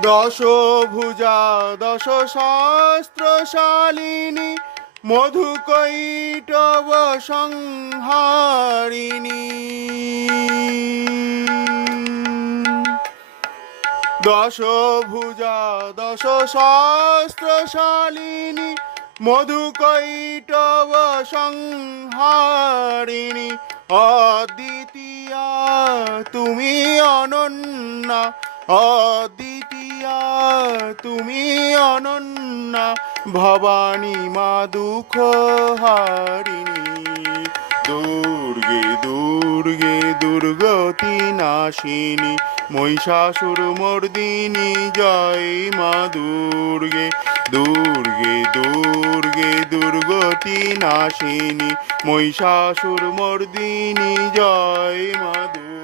দশভুজা দশ সহস্রশালিনী মধুকৈটব সংহারিণী। দশভুজা দশ সহস্রশালিনী মধুকৈটব সংহারিণী। অদ্বিতীয়া তুমি অনন্যা, অদ্বিতীয়া তুমি অনন্যা, ভবানী মা দুঃখ হারিণী। দুর্গে দুর্গে দুর্গতি নাশিনী মহিষাসুর মর্দিনী, জয় মা দুর্গে। দুর্গে দুর্গে দুর্গতি নাশিনী মহিষাসুর মর্দিনী, জয় মা দুর্গে।